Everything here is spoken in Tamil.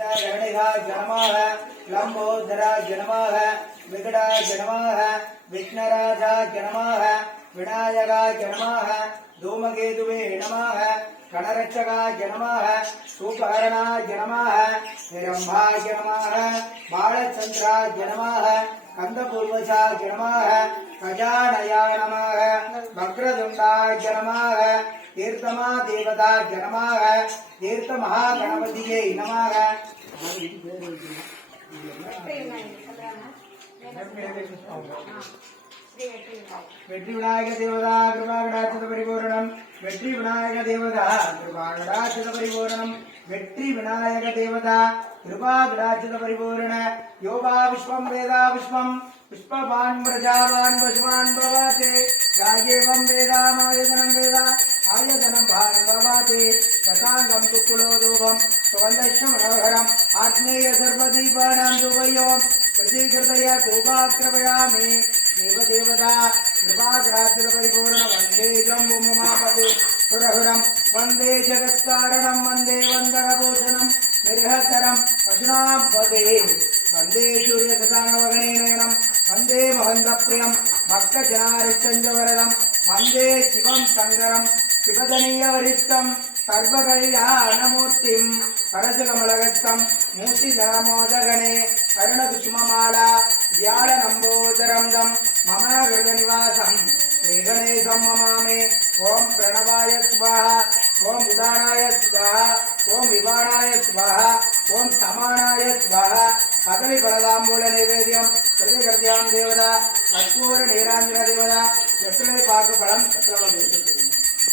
जनमाः लंबोदरा जनमाः विकटा जनमाः विघ्नराजा जनमाः विनायका जनमाः धूमकेतुवे नमः गणरक्षका जनमाः सूपहरणा जनमाः निरंभा जनमाः बालचंद्रा जनमाः कंदपूर्वजा जनमाः गजानया नमः वक्रतुंडा जनमाः तीर्थमा देवता जनमाः तीर्थ महागणपतिये नमः வெற்றி விநாயக தேவதா கிருபாகடாட்சத பரிபூரணம் வெற்றி விநாயக தேவதா கிருபாகடாட்சத பரிபூரணம் வெற்றி விநாயக தேவதா கிருபாகடாட்சத பரிபூரண யோகா விஸ்வம் வேதா விஸ்வம் புஷ்பவான் பிரஜாவான் பசுவான் பவாதே யாயேவம் வேதா மாயதனம் வேதா ஆயதனம் பான் பவாதே தசாங்கம் குக்குலோதூபம் சுவந்தஷ்ண மனோகரம் ஆத்மேய சர்வதீபானாம் துபயோம் பிரதீகிருதய தூபாக்கிரமயாமி देवदेवता कृपाग्राचल परिपूर्ण वंदे जम्बुमापते सुरहुरम वंदे जगत्कारणम वंदे वंदनभूषणम निरहतरम अजुनाम पदे वंदे सूर्यसदानवगणेनयनम वंदे महंतप्रियम भक्तजनारिश्चंद्रवरदम वंदे शिवम शंकरम शिवदनीयवरिष्ठम सर्वकल्याणमूर्तिम परशुकमलगस्तम मूर्तिधरमोदगणे अरुणकुसुममाला व्याळनम्बोदरं मम हृदयनिवासं श्रीगणेशं ममामि ओं प्रणवाय स्वाहा ओं उदानाय स्वाहा ओं विवाणाय स्वाहा ओं समानाय स्वाहा कदलीफलताम्बूल नैवेद्यं प्रतिगर्भ्यां देवता कर्पूर नीराञ्जन देवता यत्रे पाकफलं तत्र